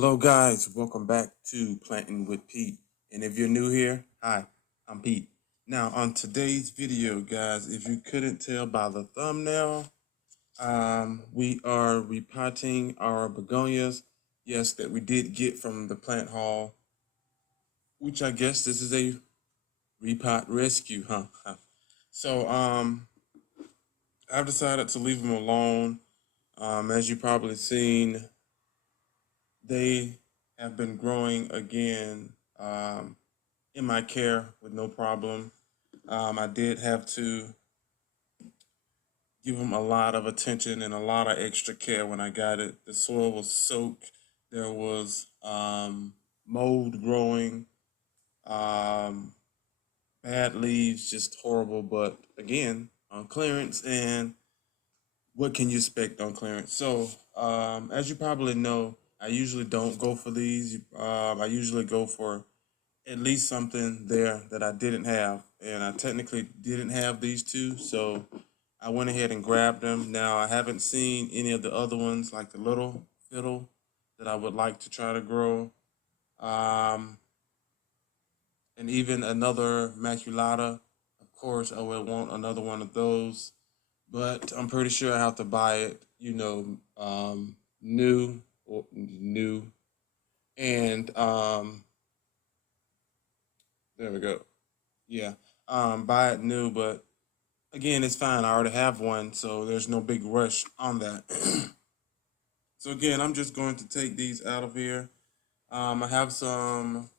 Hello guys, welcome back to Planting with Pete. And if you're new here, hi, I'm Pete. Now on today's video, guys, if you couldn't tell by the thumbnail, we are repotting our begonias. Yes, that we did get from the plant haul, which I guess this is a repot rescue, huh? So I've decided to leave them alone. As you probably seen, they have been growing again in my care with no problem. I did have to give them a lot of attention and a lot of extra care when I got it. The soil was soaked. There was mold growing, bad leaves, just horrible. But again, on clearance, and what can you expect on clearance? So, as you probably know, I usually don't go for these. I usually go for at least something there that I didn't have. And I technically didn't have these two, so I went ahead and grabbed them. Now, I haven't seen any of the other ones, like the little fiddle, that I would like to try to grow. Um, and even another maculata. Of course, I would want another one of those. But I'm pretty sure I have to buy it, new or new. And there we go. Yeah. Buy it new, but again, it's fine. I already have one, so there's no big rush on that. So again, I'm just going to take these out of here. I have some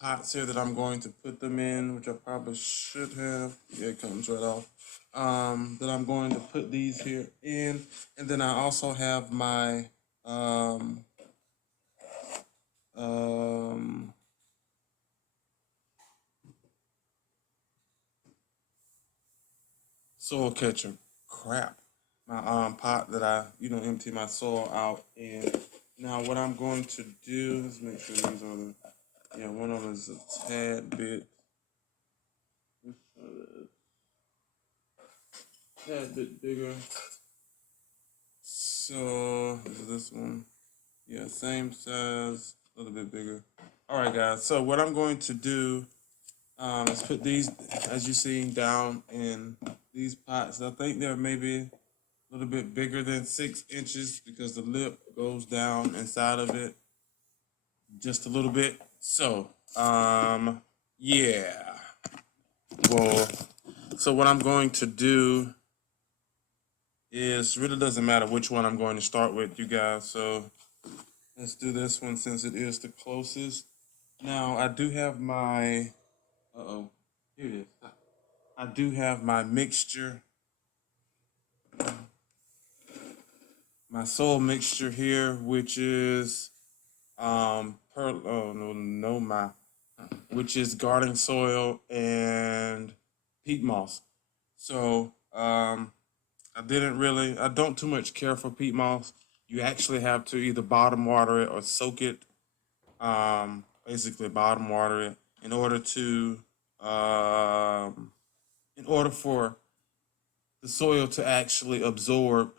pots here that I'm going to put them in, which I probably should have. Yeah, it comes right off. That I'm going to put these here in, and then I also have my soil catcher. Crap. My pot that I empty my soil out in. Now what I'm going to do is make sure these are one of them is a tad bit bigger. So is this one? Yeah, same size, a little bit bigger. All right, guys. So what I'm going to do is put these, as you see, down in these pots. I think they're maybe a little bit bigger than 6 inches because the lip goes down inside of it just a little bit. So, yeah. Well, so what I'm going to do is really doesn't matter which one I'm going to start with, you guys. So let's do this one since it is the closest. Now I do have my here it is. I do have my mixture, my soil mixture here, which is which is garden soil and peat moss. So I don't too much care for peat moss. You actually have to either bottom water it or soak it. Basically bottom water it in order to in order for the soil to actually absorb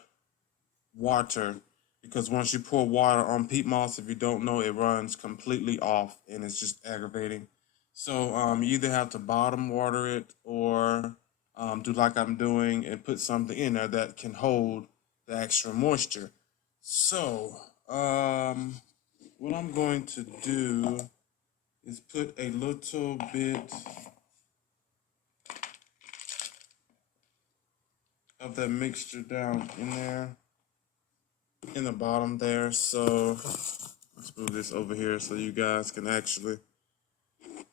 water, because once you pour water on peat moss, if you don't know, it runs completely off and it's just aggravating. So you either have to bottom water it or do like I'm doing and put something in there that can hold the extra moisture. So what I'm going to do is put a little bit of that mixture down in there, in the bottom there. So let's move this over here so you guys can actually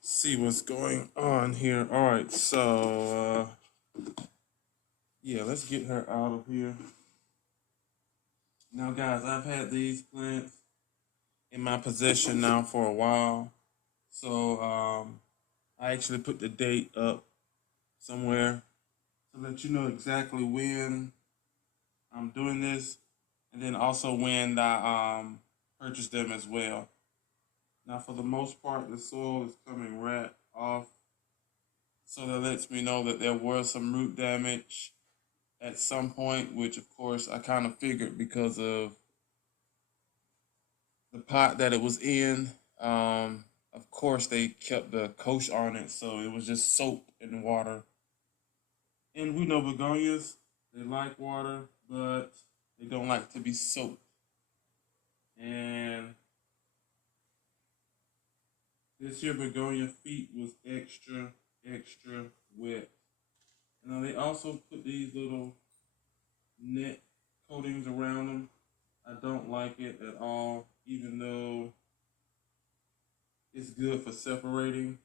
see what's going on here. All right, so yeah, let's get her out of here. Now, guys, I've had these plants in my possession now for a while. So I actually put the date up somewhere to let you know exactly when I'm doing this, and then also when I purchased them as well. Now, for the most part, the soil is coming right off, so that lets me know that there was some root damage at some point, which of course I kind of figured because of the pot that it was in. Of course, they kept the coach on it, so it was just soap and water. And we know begonias, they like water, but they don't like to be soaked. And this here begonia feet was extra, extra wet. Now they also put these little net coatings around them. I don't like it at all, even though it's good for separating.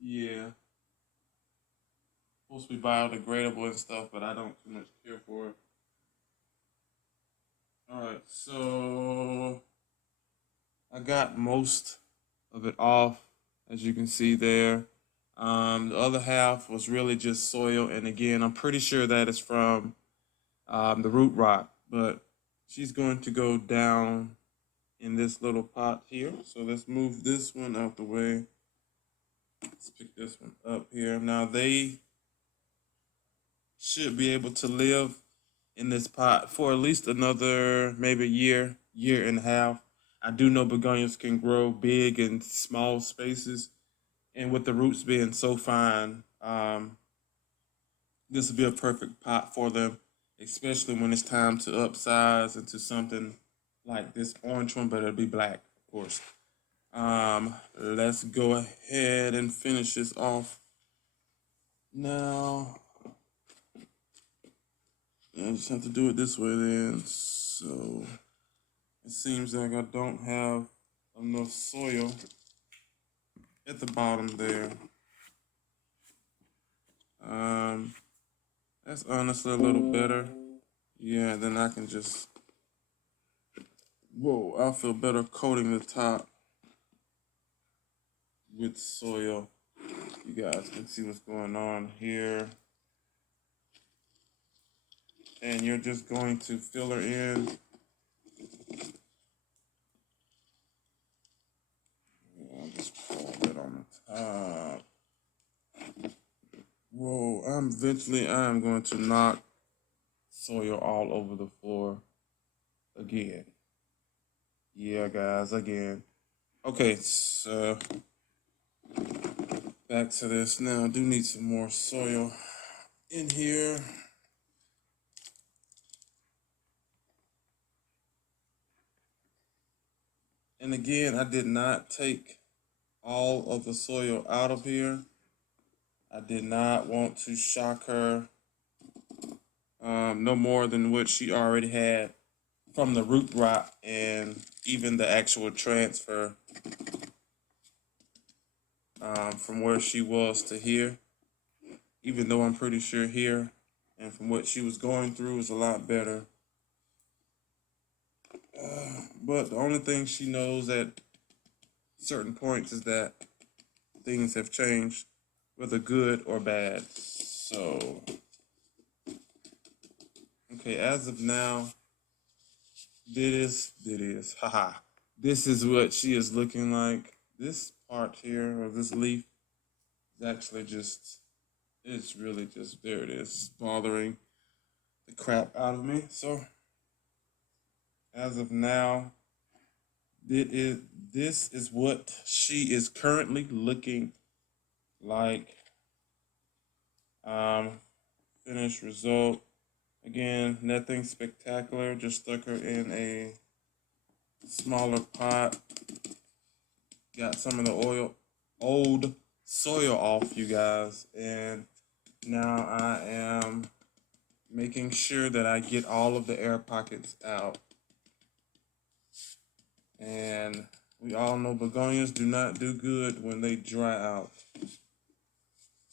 Yeah, supposed to be biodegradable and stuff, but I don't too much care for it. All right, so I got most of it off, as you can see there. The other half was really just soil, and again, I'm pretty sure that is from the root rot, but she's going to go down in this little pot here. So let's move this one out the way. Let's pick this one up here. Now they should be able to live in this pot for at least another maybe year and a half. I do know begonias can grow big in small spaces, and with the roots being so fine, this would be a perfect pot for them, especially when it's time to upsize into something like this orange one, but it'll be black, of course. Let's go ahead and finish this off. Now, I just have to do it this way then. So, it seems like I don't have enough soil at the bottom there. That's honestly a little better. Yeah, then I can just, whoa, I feel better coating the top with soil. You guys can see what's going on here. And you're just going to fill her in. I'll just pour that on the top. Whoa, I'm going to knock soil all over the floor again. Yeah, guys, again. Okay, so back to this now. I do need some more soil in here. And again, I did not take all of the soil out of here. I did not want to shock her no more than what she already had from the root rot and even the actual transfer from where she was to here. Even though I'm pretty sure here and from what she was going through is a lot better. But the only thing she knows at certain points is that things have changed, whether good or bad. So, okay, as of now, haha. This is what she is looking like. This part here, or this leaf, is actually just, it's really just, there it is, bothering the crap out of me. So, as of now, this is what she is currently looking like. Finished result. Again, nothing spectacular. Just stuck her in a smaller pot. Got some of the old soil off, you guys. And now I am making sure that I get all of the air pockets out. And we all know begonias do not do good when they dry out.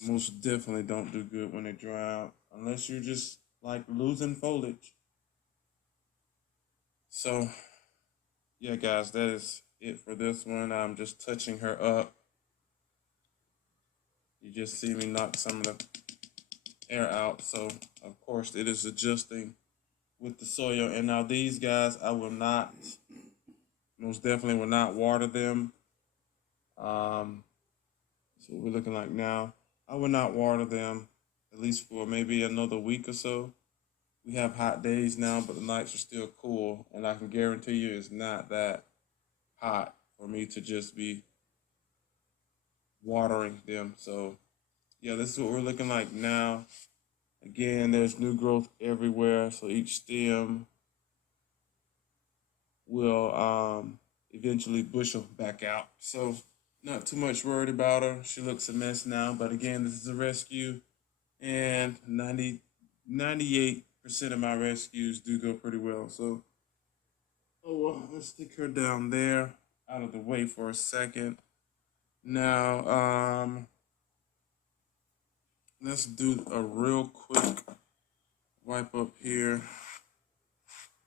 Most definitely don't do good when they dry out. Unless you're just like losing foliage. So, yeah, guys, that is it for this one. I'm just touching her up. You just see me knock some of the air out. So, of course, it is adjusting with the soil. And now these guys, I will not, most definitely will not water them. So what we're looking like now. I will not water them, at least for maybe another week or so. We have hot days now, but the nights are still cool, and I can guarantee you it's not that hot for me to just be watering them. So yeah, this is what we're looking like now. Again, there's new growth everywhere, so each stem will eventually bushel back out. So not too much worried about her. She looks a mess now, but again, this is a rescue, and 98% of my rescues do go pretty well. So, oh well, let's stick her down there, out of the way for a second. Now, let's do a real quick wipe up here.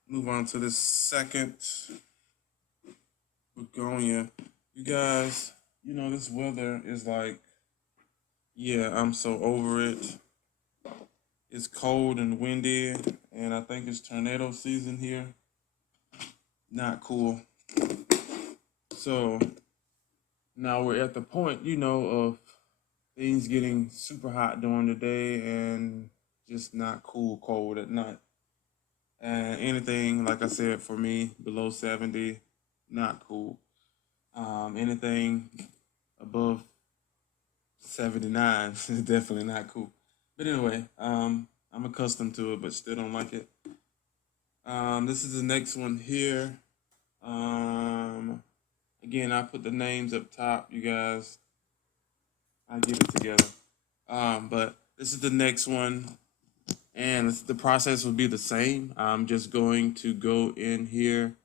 Move on to the second begonia. You guys, you know, this weather is like, yeah, I'm so over it. It's cold and windy, and I think it's tornado season here. Not cool. So now we're at the point, you know, of things getting super hot during the day and just not cool cold at night. And anything, like I said, for me, below 70, not cool. Anything above 79 is definitely not cool. But anyway, I'm accustomed to it, but still don't like it. This is the next one here. Again, I put the names up top, you guys. I get it together. But this is the next one, and the process will be the same. I'm just going to go in here,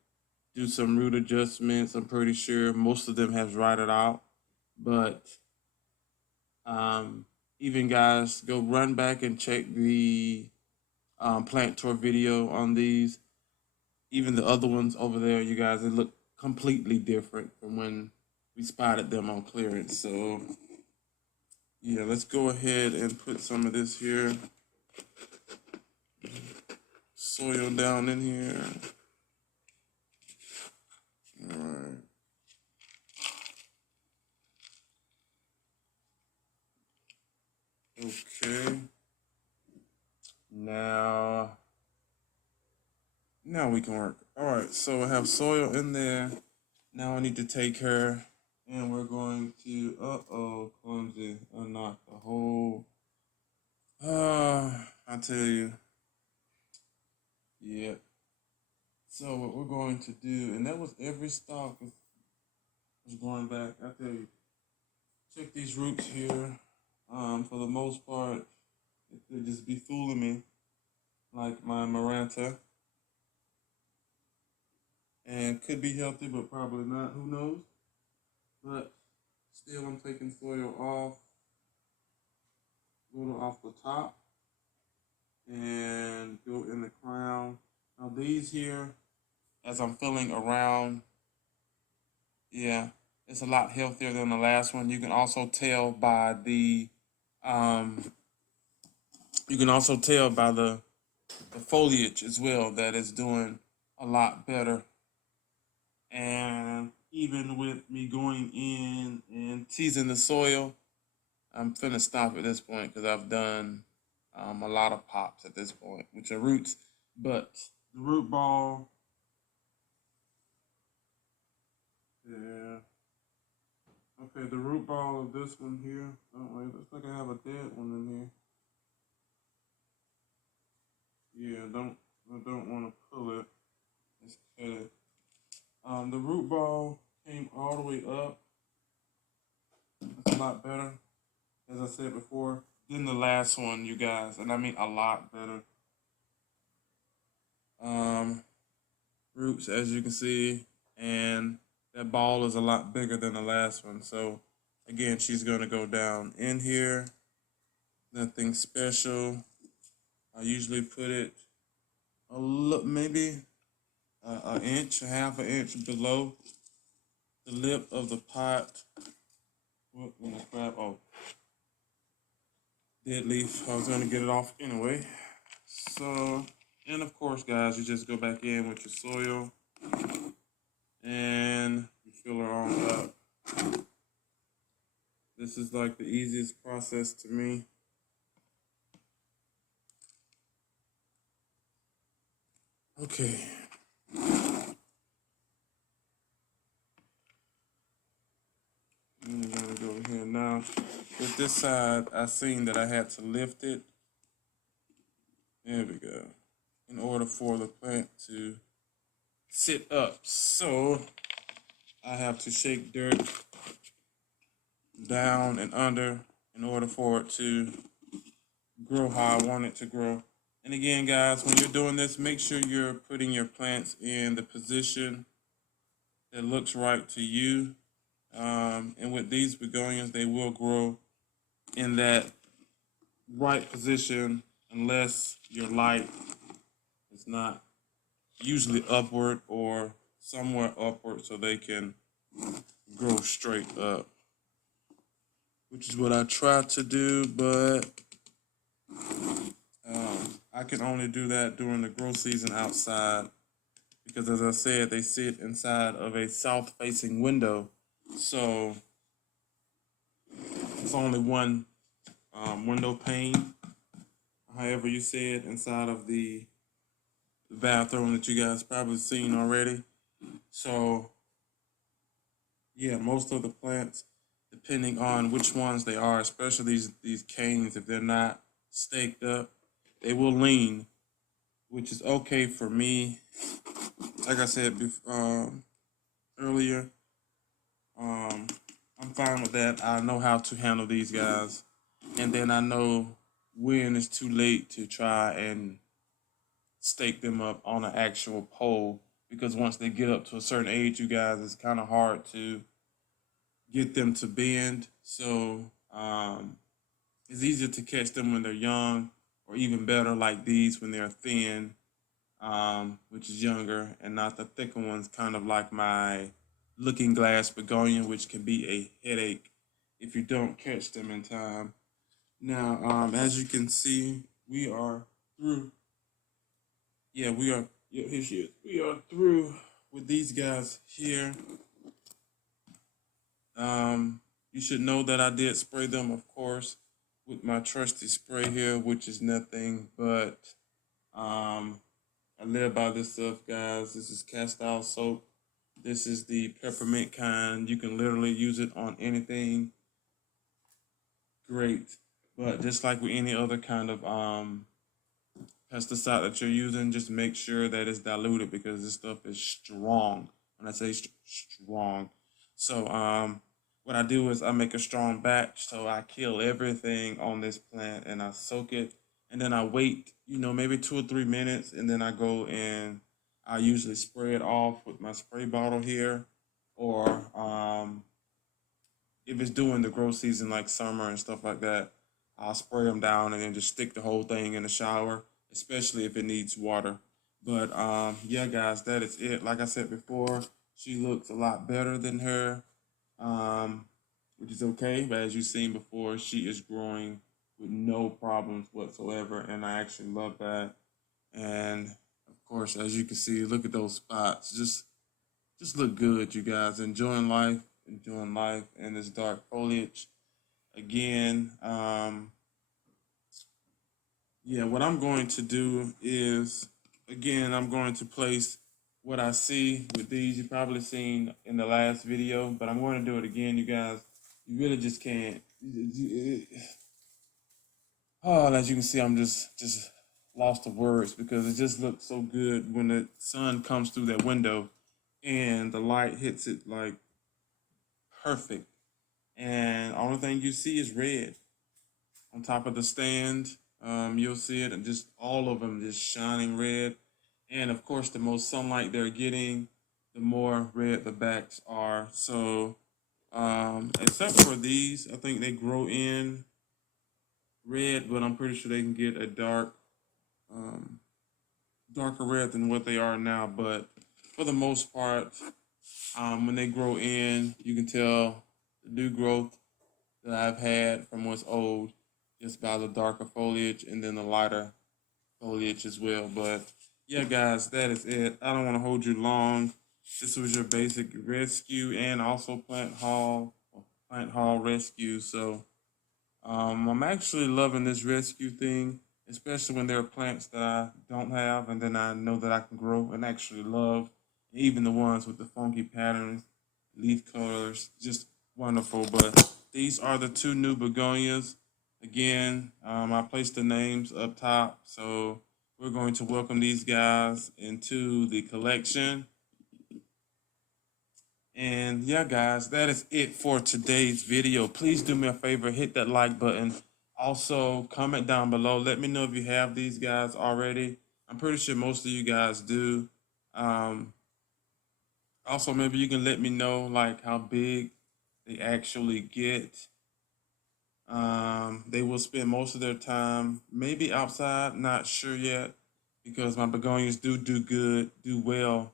do some root adjustments. I'm pretty sure most of them have rotted out, but even guys, go run back and check the plant tour video on these. Even the other ones over there, you guys, they look completely different from when we spotted them on clearance. So yeah, let's go ahead and put some of this here. Soil down in here. All right. Okay. Now we can work. All right, so I have soil in there. Now I need to take her, and we're going to, clumsy, unknock the whole, I tell you, yeah. So what we're going to do, and that was every stalk was going back. I tell you, check these roots here. For the most part, it could just be fooling me, like my Maranta, and could be healthy, but probably not. Who knows? But still, I'm taking soil off, go off the top, and go in the crown. Now these here, as I'm feeling around, yeah, it's a lot healthier than the last one. You can also tell by the, the foliage as well that it's doing a lot better. And even with me going in and teasing the soil, I'm finna stop at this point because I've done a lot of pops at this point, which are roots. But the root ball, yeah. Okay, the root ball of this one here. Oh wait, looks like I have a dead one in here. Yeah, I don't want to pull it. Let's cut it. The root ball came all the way up. It's a lot better, as I said before, than the last one, you guys, and I mean a lot better. Roots, as you can see, and that ball is a lot bigger than the last one. So again, she's gonna go down in here. Nothing special. I usually put it maybe an inch, a half an inch below the lip of the pot. What in the crap? Oh, dead leaf. I was gonna get it off anyway. So, and of course, guys, you just go back in with your soil and you fill her on up. This is like the easiest process to me. Okay. I'm gonna go over here now. With this side, I seen that I had to lift it. There we go. In order for the plant to sit up. So I have to shake dirt down and under in order for it to grow how I want it to grow. And again, guys, when you're doing this, make sure you're putting your plants in the position that looks right to you. And with these begonias, they will grow in that right position unless your light is not usually upward or somewhere upward so they can grow straight up, which is what I try to do, but I can only do that during the growth season outside because, as I said, they sit inside of a south-facing window, so it's only one window pane, however you say it, inside of the bathroom that you guys probably seen already. So yeah, most of the plants, depending on which ones they are, especially these canes, if they're not staked up, they will lean, which is okay for me. Like I said earlier, I'm fine with that. I know how to handle these guys, and then I know when it's too late to try and stake them up on an actual pole, because once they get up to a certain age, you guys, it's kind of hard to get them to bend. So it's easier to catch them when they're young, or even better, like these, when they're thin, which is younger, and not the thicker ones, kind of like my looking glass begonia, which can be a headache if you don't catch them in time. Now, as you can see, we are through. Yeah, we are. Yeah, here she is. We are through with these guys here. You should know that I did spray them, of course, with my trusty spray here, which is nothing but I live by this stuff, guys. This is castile soap. This is the peppermint kind. You can literally use it on anything. Great. But just like with any other kind of pesticide that you're using, just make sure that it's diluted, because this stuff is strong. When I say strong. So what I do is I make a strong batch, so I kill everything on this plant and I soak it, and then I wait, maybe 2 or 3 minutes, and then I go and I usually spray it off with my spray bottle here, or if it's during the growth season like summer and stuff like that, I'll spray them down and then just stick the whole thing in the shower, especially if it needs water. But yeah, guys, that is it. Like I said before, she looks a lot better than her, which is okay. But as you've seen before, she is growing with no problems whatsoever, and I actually love that. And of course, as you can see, look at those spots. Just look good, you guys. Enjoying life in this dark foliage. Again, yeah, what I'm going to do is, again, I'm going to place what I see with these. You've probably seen in the last video, but I'm going to do it again, you guys. You really just can't. Oh, as you can see, I'm just lost of words, because it just looks so good when the sun comes through that window and the light hits it like perfect. And only thing you see is red on top of the stand. You'll see it, and just all of them just shining red. And of course, the most sunlight they're getting, the more red the backs are. So, except for these, I think they grow in red, but I'm pretty sure they can get a darker red than what they are now. But for the most part, when they grow in, you can tell the new growth that I've had from what's old, just by the darker foliage and then the lighter foliage as well. But yeah, guys, that is it. I don't want to hold you long. This was your basic rescue and also plant haul rescue. So I'm actually loving this rescue thing. especially when there are plants that I don't have and then I know that I can grow and actually love. Even the ones with the funky patterns, leaf colors, just wonderful. But these are the two new begonias. Again, I placed the names up top, so we're going to welcome these guys into the collection. And yeah, guys, that is it for today's video. Please do me a favor, hit that like button. Also, comment down below. Let me know if you have these guys already. I'm pretty sure most of you guys do. Also, maybe you can let me know like how big they actually get. They will spend most of their time maybe outside, not sure yet, because my begonias do good, do well,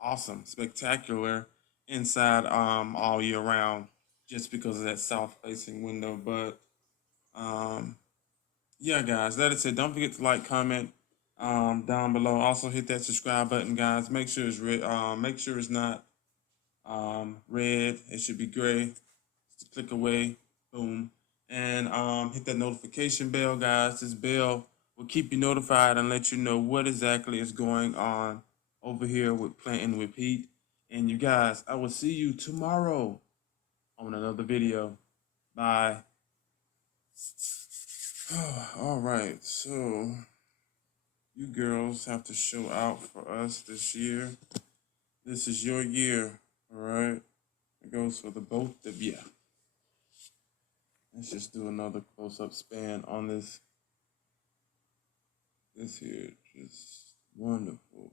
awesome, spectacular inside all year round, just because of that south facing window. But yeah, guys, that is it. Don't forget to like, comment down below. Also hit that subscribe button, guys. Make sure it's red. Make sure it's not red. It should be gray. Just click away. Boom. And hit that notification bell, guys. This bell will keep you notified and let you know what exactly is going on over here with Planting with Pete. And you guys, I will see you tomorrow on another video. Bye. All right, so you girls have to show out for us this year. This is your year, all right? It goes for the both of you. Let's just do another close-up span on this here. Just wonderful.